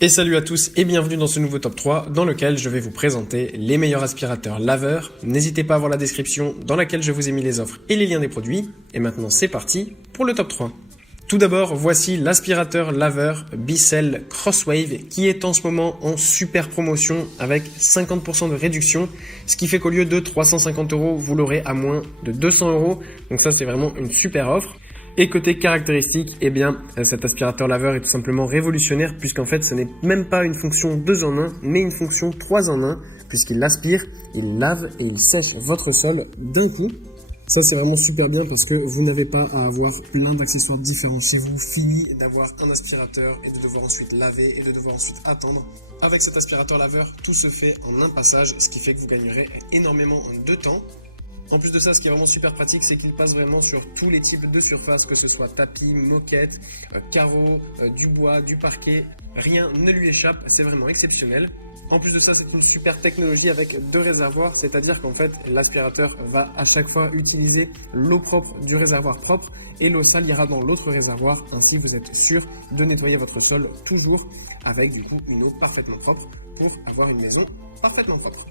Et salut à tous et bienvenue dans ce nouveau top 3 dans lequel je vais vous présenter les meilleurs aspirateurs laveurs. N'hésitez pas à voir la description dans laquelle je vous ai mis les offres et les liens des produits. Et maintenant c'est parti pour le top 3. Tout d'abord, voici l'aspirateur laveur Bicel Crosswave qui est en ce moment en super promotion avec 50% de réduction, ce qui fait qu'au lieu de 350 €, vous l'aurez à moins de 200 €. Donc ça c'est vraiment une super offre. Et côté caractéristiques, eh bien, cet aspirateur laveur est tout simplement révolutionnaire puisqu'en fait ce n'est même pas une fonction 2 en 1 mais une fonction 3 en 1 puisqu'il aspire, il lave et il sèche votre sol d'un coup. Ça c'est vraiment super bien parce que vous n'avez pas à avoir plein d'accessoires différents chez vous, fini d'avoir un aspirateur et de devoir ensuite laver et de devoir ensuite attendre. Avec cet aspirateur laveur, tout se fait en un passage, ce qui fait que vous gagnerez énormément de temps. En plus de ça, ce qui est vraiment super pratique, c'est qu'il passe vraiment sur tous les types de surfaces, que ce soit tapis, moquette, carreaux, du bois, du parquet. Rien ne lui échappe, c'est vraiment exceptionnel. En plus de ça, c'est une super technologie avec 2 réservoirs, c'est-à-dire qu'en fait, l'aspirateur va à chaque fois utiliser l'eau propre du réservoir propre et l'eau sale ira dans l'autre réservoir. Ainsi, vous êtes sûr de nettoyer votre sol toujours avec du coup une eau parfaitement propre pour avoir une maison parfaitement propre.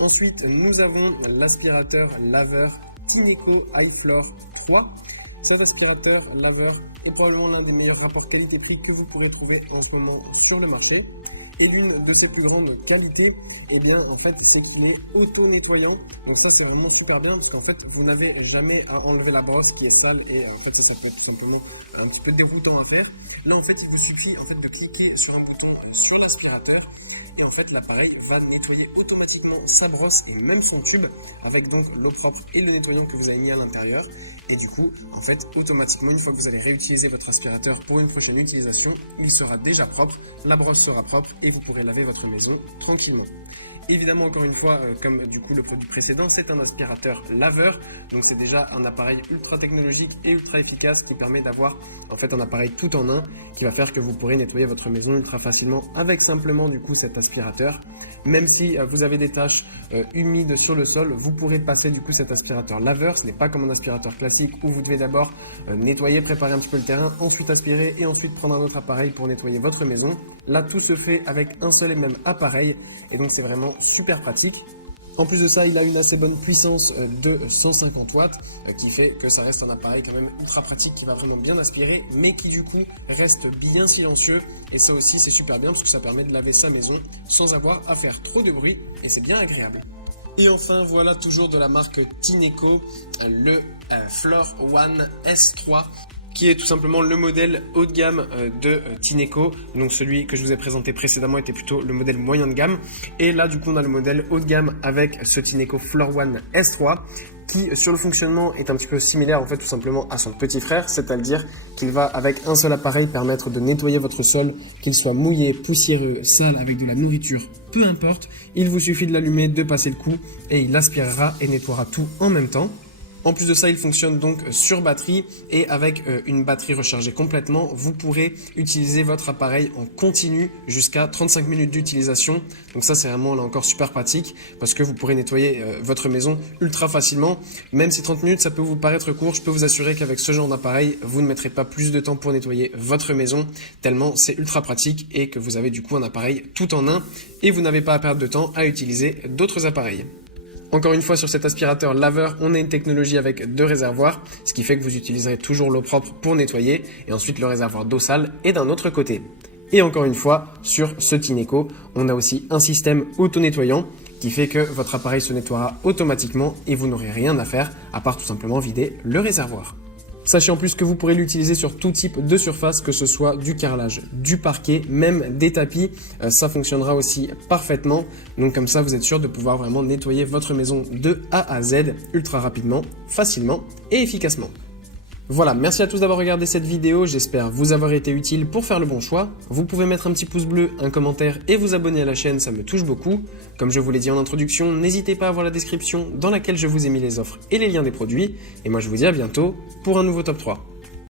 Ensuite, nous avons l'aspirateur laveur Tineco iFloor 3. Cet aspirateur laveur est probablement l'un des meilleurs rapports qualité-prix que vous pourrez trouver en ce moment sur le marché. Et l'une de ses plus grandes qualités, eh bien, en fait, c'est qu'il est auto-nettoyant. Donc ça, c'est vraiment super bien parce qu'en fait, vous n'avez jamais à enlever la brosse qui est sale et en fait, ça peut être tout simplement un petit peu déroutant à faire. Là, en fait, il vous suffit en fait de cliquer sur un bouton sur l'aspirateur et en fait, l'appareil va nettoyer automatiquement sa brosse et même son tube avec donc l'eau propre et le nettoyant que vous avez mis à l'intérieur. Et du coup, en fait, automatiquement, une fois que vous allez réutiliser votre aspirateur pour une prochaine utilisation, il sera déjà propre, la brosse sera propre et vous pourrez laver votre maison tranquillement. Évidemment, encore une fois, comme du coup le produit précédent, c'est un aspirateur laveur, donc c'est déjà un appareil ultra technologique et ultra efficace qui permet d'avoir en fait un appareil tout en un qui va faire que vous pourrez nettoyer votre maison ultra facilement avec simplement du coup cet aspirateur. Même si vous avez des taches humides sur le sol, vous pourrez passer du coup cet aspirateur laveur. Ce n'est pas comme un aspirateur classique où vous devez d'abord nettoyer, préparer un petit peu le terrain, ensuite aspirer et ensuite prendre un autre appareil pour nettoyer votre maison. Là, tout se fait avec un seul et même appareil et donc c'est vraiment super pratique. En plus de ça, il a une assez bonne puissance de 150 watts qui fait que ça reste un appareil quand même ultra pratique qui va vraiment bien aspirer mais qui du coup reste bien silencieux et ça aussi c'est super bien parce que ça permet de laver sa maison sans avoir à faire trop de bruit et c'est bien agréable. Et enfin, voilà toujours de la marque Tineco, le Floor One S3 qui est tout simplement le modèle haut de gamme de Tineco. Donc celui que je vous ai présenté précédemment était plutôt le modèle moyen de gamme. Et là, du coup, on a le modèle haut de gamme avec ce Tineco Floor One S3 qui, sur le fonctionnement, est un petit peu similaire en fait tout simplement à son petit frère, c'est-à-dire qu'il va avec un seul appareil permettre de nettoyer votre sol, qu'il soit mouillé, poussiéreux, sale, avec de la nourriture, peu importe, il vous suffit de l'allumer, de passer le coup et il aspirera et nettoiera tout en même temps. En plus de ça, il fonctionne donc sur batterie et avec une batterie rechargée complètement, vous pourrez utiliser votre appareil en continu jusqu'à 35 minutes d'utilisation. Donc ça, c'est vraiment là encore super pratique parce que vous pourrez nettoyer votre maison ultra facilement. Même si 30 minutes, ça peut vous paraître court, je peux vous assurer qu'avec ce genre d'appareil, vous ne mettrez pas plus de temps pour nettoyer votre maison tellement c'est ultra pratique et que vous avez du coup un appareil tout en un et vous n'avez pas à perdre de temps à utiliser d'autres appareils. Encore une fois, sur cet aspirateur laveur, on a une technologie avec 2 réservoirs, ce qui fait que vous utiliserez toujours l'eau propre pour nettoyer et ensuite le réservoir d'eau sale est d'un autre côté. Et encore une fois, sur ce Tineco, on a aussi un système auto-nettoyant qui fait que votre appareil se nettoiera automatiquement et vous n'aurez rien à faire à part tout simplement vider le réservoir. Sachez en plus que vous pourrez l'utiliser sur tout type de surface, que ce soit du carrelage, du parquet, même des tapis. Ça fonctionnera aussi parfaitement. Donc comme ça, vous êtes sûr de pouvoir vraiment nettoyer votre maison de A à Z ultra rapidement, facilement et efficacement. Voilà, merci à tous d'avoir regardé cette vidéo, j'espère vous avoir été utile pour faire le bon choix. Vous pouvez mettre un petit pouce bleu, un commentaire et vous abonner à la chaîne, ça me touche beaucoup. Comme je vous l'ai dit en introduction, n'hésitez pas à voir la description dans laquelle je vous ai mis les offres et les liens des produits. Et moi je vous dis à bientôt pour un nouveau top 3.